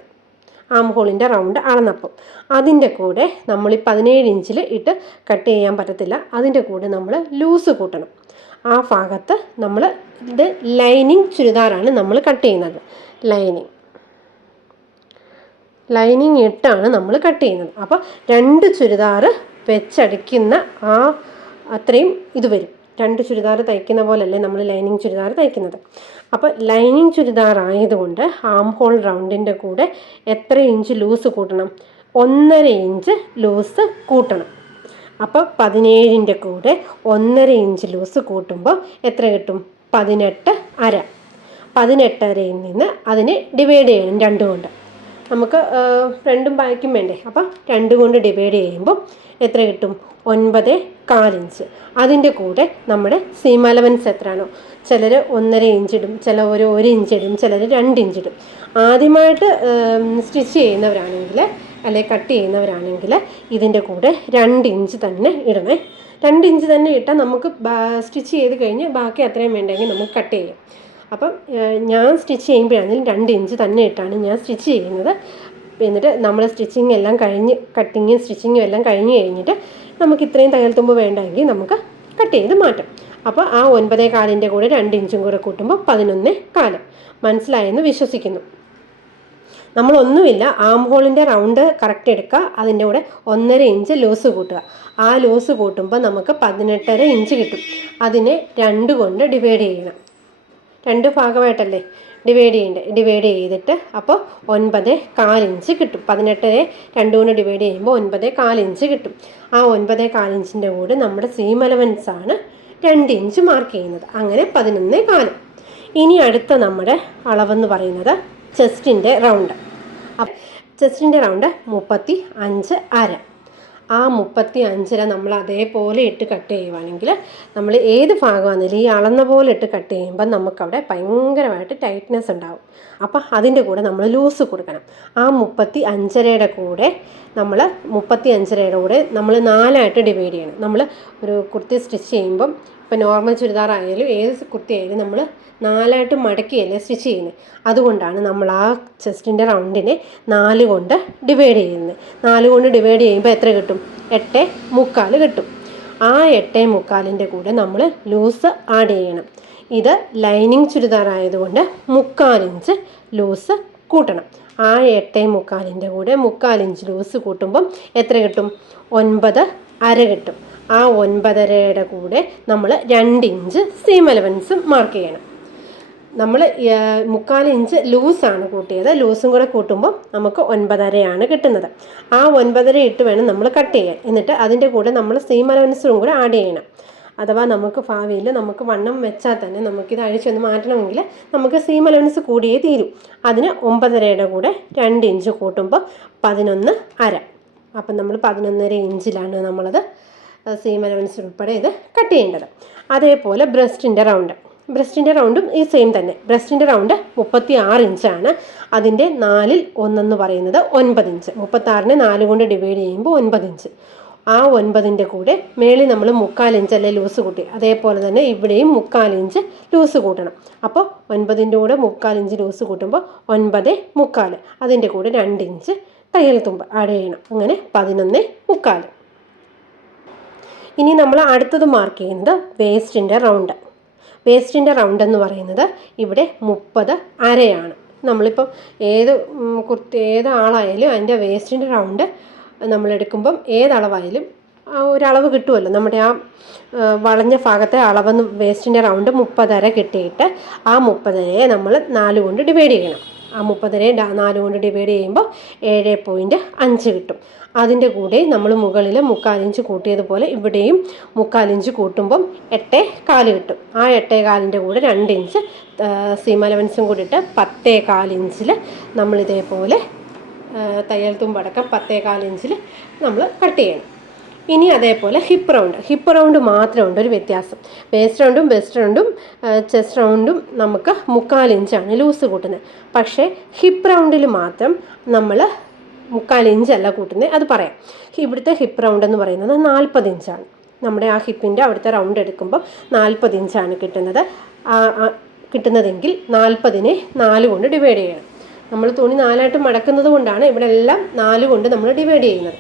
ആം ഹോളിൻ്റെ റൗണ്ട് അളന്നപ്പം അതിൻ്റെ കൂടെ നമ്മൾ ഈ 17 ഇഞ്ചിൽ ഇട്ട് കട്ട് ചെയ്യാൻ പറ്റത്തില്ല. അതിൻ്റെ കൂടെ നമ്മൾ ലൂസ് കൂട്ടണം. ആ ഭാഗത്ത് നമ്മൾ ഇത് ലൈനിങ് ചുരിദാറാണ് നമ്മൾ കട്ട് ചെയ്യുന്നത്. ലൈനിങ് ഇട്ടാണ് നമ്മൾ കട്ട് ചെയ്യുന്നത്. അപ്പോൾ 2 ചുരിദാർ വെച്ചടിക്കുന്ന ആ അത്രയും ഇത് വരും. 2 ചുരിദാർ തയ്ക്കുന്ന പോലല്ലേ നമ്മൾ ലൈനിങ് ചുരിദാർ തയ്ക്കുന്നത്. അപ്പോൾ ലൈനിങ് ചുരിദാർ ആയതുകൊണ്ട് ആം ഹോൾ റൗണ്ടിൻ്റെ കൂടെ എത്ര ഇഞ്ച് ലൂസ് കൂട്ടണം? 1.5 ഇഞ്ച് ലൂസ് കൂട്ടണം. അപ്പോൾ 17ൻ്റെ കൂടെ 1.5 ഇഞ്ച് ലൂസ് കൂട്ടുമ്പോൾ എത്ര കിട്ടും? 18.5. 18.5-യിൽ നിന്ന് അതിനെ ഡിവൈഡ് ചെയ്യണം 2 കൊണ്ട്. നമുക്ക് ഫ്രണ്ടും ബാക്കും വേണ്ടേ, അപ്പം 2 കൊണ്ട് ഡിവൈഡ് ചെയ്യുമ്പോൾ എത്ര കിട്ടും? 9.25 ഇഞ്ച്. അതിൻ്റെ കൂടെ നമ്മുടെ സീം അലവൻസ് എത്രയാണോ, ചിലർ 1.5 ഇഞ്ച് ഇടും, ചിലർ 1 ഇഞ്ച് ഇടും, ചിലർ 2 ഇഞ്ച് ഇടും. ആദ്യമായിട്ട് സ്റ്റിച്ച് ചെയ്യുന്നവരാണെങ്കിൽ അല്ലെങ്കിൽ കട്ട് ചെയ്യുന്നവരാണെങ്കിൽ ഇതിൻ്റെ കൂടെ 2 ഇഞ്ച് തന്നെ ഇടണേ. 2 ഇഞ്ച് തന്നെ ഇട്ടാൽ നമുക്ക് സ്റ്റിച്ച് ചെയ്ത് കഴിഞ്ഞ് ബാക്കി അത്രയും വേണ്ടെങ്കിൽ നമുക്ക് കട്ട് ചെയ്യാം. അപ്പം ഞാൻ സ്റ്റിച്ച് ചെയ്യുമ്പോഴാണെങ്കിലും 2 ഇഞ്ച് തന്നെ ഇട്ടാണ് ഞാൻ സ്റ്റിച്ച് ചെയ്യുന്നത്. എന്നിട്ട് നമ്മൾ സ്റ്റിച്ചിങ് എല്ലാം കഴിഞ്ഞ് കട്ടിങ്ങും സ്റ്റിച്ചിങ്ങും എല്ലാം കഴിഞ്ഞ് കഴിഞ്ഞിട്ട് നമുക്ക് ഇത്രയും തയ്യൽത്തുമ്പ് വേണ്ടെങ്കിൽ നമുക്ക് കട്ട് ചെയ്ത് മാറ്റാം. അപ്പോൾ ആ 9.25-ൻ്റെ കൂടെ 2 ഇഞ്ചും കൂടെ കൂട്ടുമ്പോൾ 11.25. മനസ്സിലായെന്ന് വിശ്വസിക്കുന്നു. നമ്മളൊന്നുമില്ല, ആം ഹോളിൻ്റെ റൗണ്ട് കറക്റ്റ് എടുക്കുക, അതിൻ്റെ കൂടെ 1.5 ഇഞ്ച് ലൂസ് കൂട്ടുക. ആ ലൂസ് കൂട്ടുമ്പോൾ നമുക്ക് 18.5 ഇഞ്ച് കിട്ടും. അതിനെ 2 കൊണ്ട് ഡിവൈഡ് ചെയ്യണം. 2 ഭാഗമായിട്ടല്ലേ ഡിവൈഡ് ചെയ്തിട്ട് അപ്പോൾ 9.25 ഇഞ്ച് കിട്ടും. 18 2 കൊണ്ട് ഡിവൈഡ് ചെയ്യുമ്പോൾ 9.25 ഇഞ്ച് കിട്ടും. ആ 9.25 ഇഞ്ചിൻ്റെ കൂടെ നമ്മുടെ സീം അലവൻസ് ആണ് 2 ഇഞ്ച് മാർക്ക് ചെയ്യുന്നത്. അങ്ങനെ 11.25. ഇനി അടുത്ത നമ്മുടെ അളവെന്ന് പറയുന്നത് ചെസ്റ്റിൻ്റെ റൗണ്ട്. ചെസ്റ്റിൻ്റെ റൗണ്ട് 35.5. ആ 35.5 നമ്മൾ അതേപോലെ ഇട്ട് കട്ട് ചെയ്യുവാണെങ്കിൽ നമ്മൾ ഏത് ഭാഗമാണെങ്കിലും ഈ അളന്ന പോലെ ഇട്ട് കട്ട് ചെയ്യുമ്പോൾ നമുക്കവിടെ ഭയങ്കരമായിട്ട് ടൈറ്റ്നെസ് ഉണ്ടാവും. അപ്പം അതിൻ്റെ കൂടെ നമ്മൾ ലൂസ് കൊടുക്കണം. ആ 35.5-യുടെ കൂടെ നമ്മൾ 4 ഡിവൈഡ് ചെയ്യണം. നമ്മൾ ഒരു കുർത്തി സ്റ്റിച്ച് ചെയ്യുമ്പം ഇപ്പോൾ നോർമൽ ചുരിദാർ ആയാലും ഏത് കുർത്തി ആയാലും നമ്മൾ 4 മടക്കിയല്ലേ സ്റ്റിച്ച് ചെയ്യുന്നത്. അതുകൊണ്ടാണ് നമ്മൾ ആ ചെസ്റ്റിൻ്റെ റൗണ്ടിനെ 4 കൊണ്ട് ഡിവൈഡ് ചെയ്യുന്നത്. 4 കൊണ്ട് ഡിവൈഡ് ചെയ്യുമ്പോൾ എത്ര കിട്ടും? 8.25 കിട്ടും. ആ 8.25-ൻ്റെ കൂടെ നമ്മൾ ലൂസ് ആഡ് ചെയ്യണം. ഇത് ലൈനിങ് ചുരിദാർ ആയതുകൊണ്ട് 3/4 ഇഞ്ച് ലൂസ് കൂട്ടണം. ആ 8.25-ൻ്റെ കൂടെ 3/4 ഇഞ്ച് ലൂസ് കൂട്ടുമ്പം എത്ര കിട്ടും? 9.5 കിട്ടും. ആ 9.5യുടെ കൂടെ നമ്മൾ 2 ഇഞ്ച് സീം അലവൻസും മാർക്ക് ചെയ്യണം. നമ്മൾ 3/4 ഇഞ്ച് ലൂസാണ് കൂട്ടിയത്. ലൂസും കൂടെ കൂട്ടുമ്പോൾ നമുക്ക് 9.5 കിട്ടുന്നത്. ആ 9.5 ഇട്ട് വേണം നമ്മൾ കട്ട് ചെയ്യാൻ. എന്നിട്ട് അതിൻ്റെ കൂടെ നമ്മൾ സീം അലവൻസും കൂടെ ആഡ് ചെയ്യണം. അഥവാ നമുക്ക് ഭാവിയിൽ നമുക്ക് വണ്ണം വെച്ചാൽ തന്നെ നമുക്കിത് അഴിച്ചൊന്ന് മാറ്റണമെങ്കിൽ നമുക്ക് സീം അലവൻസ് കൂടിയേ തീരും. അതിന് 9.5യുടെ കൂടെ 2 ഇഞ്ച് കൂട്ടുമ്പോൾ 11.5. അപ്പം നമ്മൾ 11.5 ഇഞ്ചിലാണ് നമ്മളത് സീം അലവൻസ് ഉൾപ്പെടെ ഇത് കട്ട് ചെയ്യേണ്ടത്. അതേപോലെ ബ്രസ്റ്റിൻ്റെ റൗണ്ടും ഈ സെയിം തന്നെ. ബ്രസ്റ്റിൻ്റെ റൗണ്ട് 36 ഇഞ്ചാണ്. അതിൻ്റെ 4ൽ 1 പറയുന്നത് 9 ഇഞ്ച്. 36നെ 4 കൊണ്ട് ഡിവൈഡ് ചെയ്യുമ്പോൾ 9 ഇഞ്ച്. ആ 9ൻ്റെ കൂടെ മേളിൽ നമ്മൾ 3/4 ഇഞ്ച് അല്ലേ ലൂസ് കൂട്ടി, അതേപോലെ തന്നെ ഇവിടെയും 3/4 ഇഞ്ച് ലൂസ് കൂട്ടണം. അപ്പോൾ 9ൻ്റെ കൂടെ 3/4 ഇഞ്ച് ലൂസ് കൂട്ടുമ്പോൾ 9.75. അതിൻ്റെ കൂടെ 2 ഇഞ്ച് തയ്യൽ തുമ്പ് ആഡ് ചെയ്യണം. അങ്ങനെ 11.75. ഇനി നമ്മൾ അടുത്തത് മാർക്ക് ചെയ്യുന്നത് വേസ്റ്റിൻ്റെ റൗണ്ട് എന്ന് പറയുന്നത് ഇവിടെ 30.5. നമ്മളിപ്പം ഏത് ആളായാലും അതിൻ്റെ വേസ്റ്റിൻ്റെ റൗണ്ട് നമ്മളെടുക്കുമ്പം ഏതളവായാലും ഒരളവ് കിട്ടുമല്ലോ. നമ്മുടെ ആ വളഞ്ഞ ഭാഗത്തെ അളവെന്ന് വേസ്റ്റിൻ്റെ റൗണ്ട് 30.5 കിട്ടിയിട്ട് ആ 30.5 നമ്മൾ 4 കൊണ്ട് ഡിവൈഡ് ചെയ്യണം. ആ 30.5 4 കൊണ്ട് ഡിവൈഡ് ചെയ്യുമ്പോൾ 7.5 കിട്ടും. അതിൻ്റെ കൂടെ നമ്മൾ മുകളിൽ 3/4 ഇഞ്ച് കൂട്ടിയതുപോലെ ഇവിടെയും 3/4 ഇഞ്ച് കൂട്ടുമ്പം 8.25 കിട്ടും. ആ 8.25ൻ്റെ കൂടെ 2 ഇഞ്ച് സീം അലവൻസും കൂടി ഇട്ട് 10.25 ഇഞ്ചിൽ നമ്മളിതേപോലെ തയ്യൽ തുമ്പടക്കം 10.25 ഇഞ്ചിൽ നമ്മൾ കട്ട് ചെയ്യണം. ഇനി അതേപോലെ ഹിപ്പ് റൗണ്ട് മാത്രമുണ്ട് ഒരു വ്യത്യാസം. വേസ്റ്റ് റൗണ്ടും വെസ്റ്റ് റൗണ്ടും ചെസ്റ്റ് റൗണ്ടും നമുക്ക് 3/4 ഇഞ്ചാണ് ലൂസ് കൂട്ടുന്നത്. പക്ഷേ ഹിപ്പ് റൗണ്ടിൽ മാത്രം നമ്മൾ 3/4 ഇഞ്ചല്ല കൂട്ടുന്നത്. അത് പറയാം. ഇവിടുത്തെ ഹിപ്പ് റൗണ്ട് എന്ന് പറയുന്നത് 40 ഇഞ്ചാണ്. നമ്മുടെ ആ ഹിപ്പിൻ്റെ അവിടുത്തെ റൗണ്ട് എടുക്കുമ്പോൾ 40 ഇഞ്ചാണ് കിട്ടുന്നതെങ്കിൽ 40നെ 4 കൊണ്ട് ഡിവൈഡ് ചെയ്യണം. നമ്മൾ തുണി 4ആയിട്ട് മടക്കുന്നത് കൊണ്ടാണ് ഇവിടെ എല്ലാം 4 കൊണ്ട് നമ്മൾ ഡിവൈഡ് ചെയ്യുന്നത്.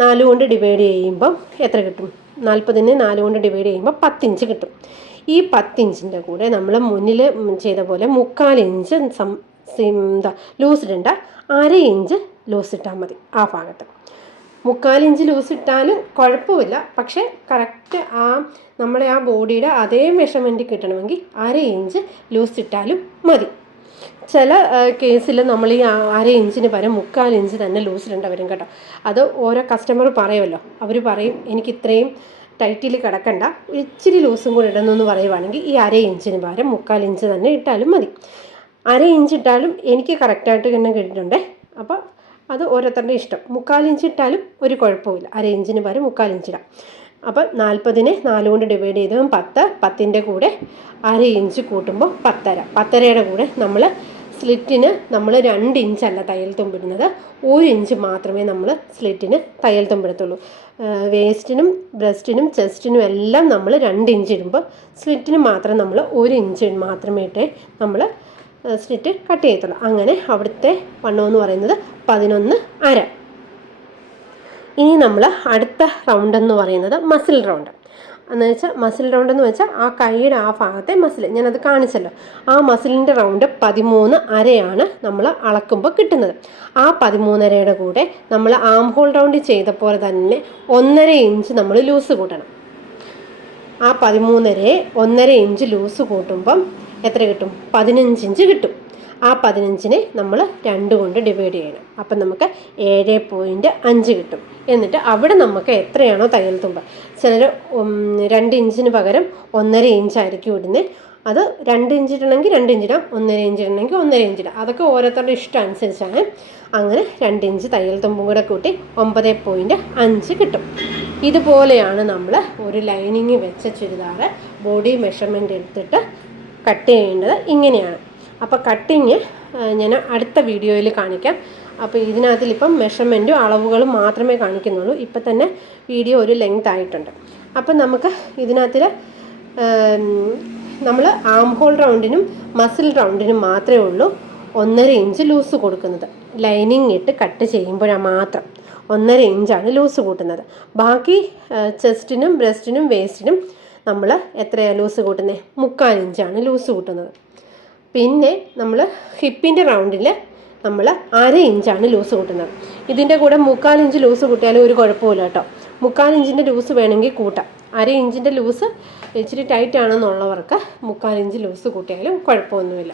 4 കൊണ്ട് ഡിവൈഡ് ചെയ്യുമ്പം എത്ര കിട്ടും? 40നെ 4 കൊണ്ട് ഡിവൈഡ് ചെയ്യുമ്പോൾ 10 ഇഞ്ച് കിട്ടും. ഈ 10 ഇഞ്ചിൻ്റെ കൂടെ നമ്മൾ മുന്നിൽ ചെയ്ത പോലെ 3/4 ഇഞ്ച് ലൂസ് ഇടണ്ട, 1/2 ഇഞ്ച് ലൂസ് ഇട്ടാൽ മതി. ആ ഭാഗത്ത് 3/4 ഇഞ്ച് ലൂസ് ഇട്ടാലും കുഴപ്പമില്ല. പക്ഷേ കറക്റ്റ് നമ്മുടെ ആ ബോഡിയുടെ അതേ മെഷർമെൻറ്റ് കിട്ടണമെങ്കിൽ 1/2 ഇഞ്ച് ലൂസ് ഇട്ടാലും മതി. ചില കേസിൽ നമ്മൾ ഈ 1/2 ഇഞ്ചിന് പകരം 3/4 ഇഞ്ച് തന്നെ ലൂസ് ഇടേണ്ട വരും കേട്ടോ. അത് ഓരോ കസ്റ്റമർ പറയുമല്ലോ. അവർ പറയും എനിക്ക് ഇത്രയും ടൈറ്റിൽ കിടക്കണ്ട, ഇച്ചിരി ലൂസും കൂടി ഇടണമെന്ന് പറയുവാണെങ്കിൽ ഈ 1/2 ഇഞ്ചിന് പകരം 3/4 ഇഞ്ച് തന്നെ ഇട്ടാലും മതി. 1/2 ഇഞ്ച് ഇട്ടാലും എനിക്ക് കറക്റ്റായിട്ട് തന്നെ കിട്ടിയിട്ടുണ്ട്. അപ്പോൾ അത് ഓരോരുത്തരുടെ ഇഷ്ടം. 3/4 ഇഞ്ച് ഇട്ടാലും ഒരു കുഴപ്പമില്ല. 1/2 ഇഞ്ചിന് പകരം 3/4 ഇഞ്ച് ഇടാം. അപ്പം 40നെ 4 കൊണ്ട് ഡിവൈഡ് ചെയ്തതും 10ൻ്റെ കൂടെ 1/2 ഇഞ്ച് കൂട്ടുമ്പോൾ 10.5. 10.5യുടെ കൂടെ നമ്മൾ സ്ലിറ്റിന് നമ്മൾ 2 ഇഞ്ചല്ല തയ്യൽ തുമ്പിടുന്നത്, 1 ഇഞ്ച് മാത്രമേ നമ്മൾ സ്ലിറ്റിന് തയ്യൽ തുമ്പിടത്തുള്ളൂ. വേസ്റ്റിനും ബ്രസ്റ്റിനും ചെസ്റ്റിനും എല്ലാം നമ്മൾ 2 ഇഞ്ച് ഇടുമ്പോൾ സ്ലിറ്റിന് മാത്രം നമ്മൾ 1 ഇഞ്ച് മാത്രമേ ഇട്ടേ നമ്മൾ സ്ലിറ്റ് കട്ട് ചെയ്യത്തുള്ളൂ. അങ്ങനെ അവിടുത്തെ വണ്ണം എന്ന് പറയുന്നത് 11.5. ഇനി നമ്മൾ അടുത്ത റൗണ്ട് എന്ന് പറയുന്നത് മസിൽ റൗണ്ട് എന്ന് വെച്ചാൽ ആ കൈയുടെ ആ ഭാഗത്തെ മസിൽ ഞാനത് കാണിച്ചല്ലോ. ആ മസിലിൻ്റെ റൗണ്ട് 13.5 നമ്മൾ അളക്കുമ്പോൾ കിട്ടുന്നത്. ആ 13.5യുടെ കൂടെ നമ്മൾ ആം ഹോൾ റൗണ്ട് ചെയ്ത പോലെ തന്നെ 1.5 ഇഞ്ച് നമ്മൾ ലൂസ് കൂട്ടണം. ആ 13.5 1.5 ഇഞ്ച് ലൂസ് കൂട്ടുമ്പം എത്ര കിട്ടും? 15 ഇഞ്ച് കിട്ടും. ആ 15നെ നമ്മൾ 2 കൊണ്ട് ഡിവൈഡ് ചെയ്യണം. അപ്പം നമുക്ക് 7.5 കിട്ടും. എന്നിട്ട് അവിടെ നമുക്ക് എത്രയാണോ തയ്യൽ തുമ്പ്, ചിലർ 2 ഇഞ്ചിന് പകരം 1.5 ഇഞ്ചായിരിക്കും ഇടുന്നത്. അത് 2 ഇഞ്ച് ഇടണമെങ്കിൽ 2 ഇഞ്ച് ഇടാം, 1.5 ഇഞ്ച് ഇടണമെങ്കിൽ 1.5 ഇഞ്ച് ഇടാം. അതൊക്കെ ഓരോരുത്തരുടെ ഇഷ്ടം അനുസരിച്ചാണ്. അങ്ങനെ 2 ഇഞ്ച് തയ്യൽ തുമ്പും കൂടെ കൂട്ടി 9.5 കിട്ടും. ഇതുപോലെയാണ് നമ്മൾ ഒരു ലൈനിങ് വെച്ച ചുരിദാർ ബോഡി മെഷർമെൻറ്റ് എടുത്തിട്ട് കട്ട് ചെയ്യേണ്ടത്. ഇങ്ങനെയാണ്. അപ്പോൾ കട്ടിങ് ഞാൻ അടുത്ത വീഡിയോയിൽ കാണിക്കാം. അപ്പോൾ ഇതിനകത്തിലിപ്പം മെഷർമെൻറ്റും അളവുകളും മാത്രമേ കാണിക്കുന്നുള്ളൂ. ഇപ്പം തന്നെ വീഡിയോ ഒരു ലെങ്ത് ആയിട്ടുണ്ട്. അപ്പം നമുക്ക് ഇതിനകത്തിൽ നമ്മൾ ആം ഹോൾ റൗണ്ടിനും മസിൽ റൗണ്ടിനും മാത്രമേ ഉള്ളൂ 1.5 ഇഞ്ച് ലൂസ് കൊടുക്കുന്നത്. ലൈനിങ് ഇട്ട് കട്ട് ചെയ്യുമ്പോഴാണ് മാത്രം 1.5 ഇഞ്ചാണ് ലൂസ് കൂട്ടുന്നത്. ബാക്കി ചെസ്റ്റിനും ബ്രസ്റ്റിനും വേസ്റ്റിനും നമ്മൾ എത്രയാണ് ലൂസ് കൂട്ടുന്നത്? 3/4 ഇഞ്ചാണ് ലൂസ് കൂട്ടുന്നത്. പിന്നെ നമ്മൾ ഹിപ്പിൻ്റെ റൗണ്ടിൽ നമ്മൾ 1/2 ഇഞ്ചാണ് ലൂസ് കൂട്ടുന്നത്. ഇതിൻ്റെ കൂടെ 3/4 ഇഞ്ച് ലൂസ് കൂട്ടിയാലും ഒരു കുഴപ്പമില്ല കേട്ടോ. 3/4 ഇഞ്ചിൻ്റെ ലൂസ് വേണമെങ്കിൽ കൂട്ടാം. 1/2 ഇഞ്ചിൻ്റെ ലൂസ് ഇച്ചിരി ടൈറ്റ് ആണെന്നുള്ളവർക്ക് 3/4 ഇഞ്ച് ലൂസ് കൂട്ടിയാലും കുഴപ്പമൊന്നുമില്ല.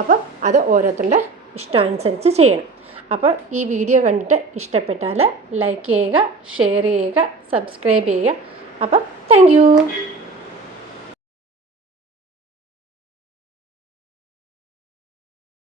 അപ്പോൾ അത് ഓരോരുത്തരുടെ ഇഷ്ടമനുസരിച്ച് ചെയ്യണം. അപ്പോൾ ഈ വീഡിയോ കണ്ടിട്ട് ഇഷ്ടപ്പെട്ടാൽ ലൈക്ക് ചെയ്യുക, ഷെയർ ചെയ്യുക, സബ്സ്ക്രൈബ് ചെയ്യുക. അപ്പോൾ താങ്ക് യു.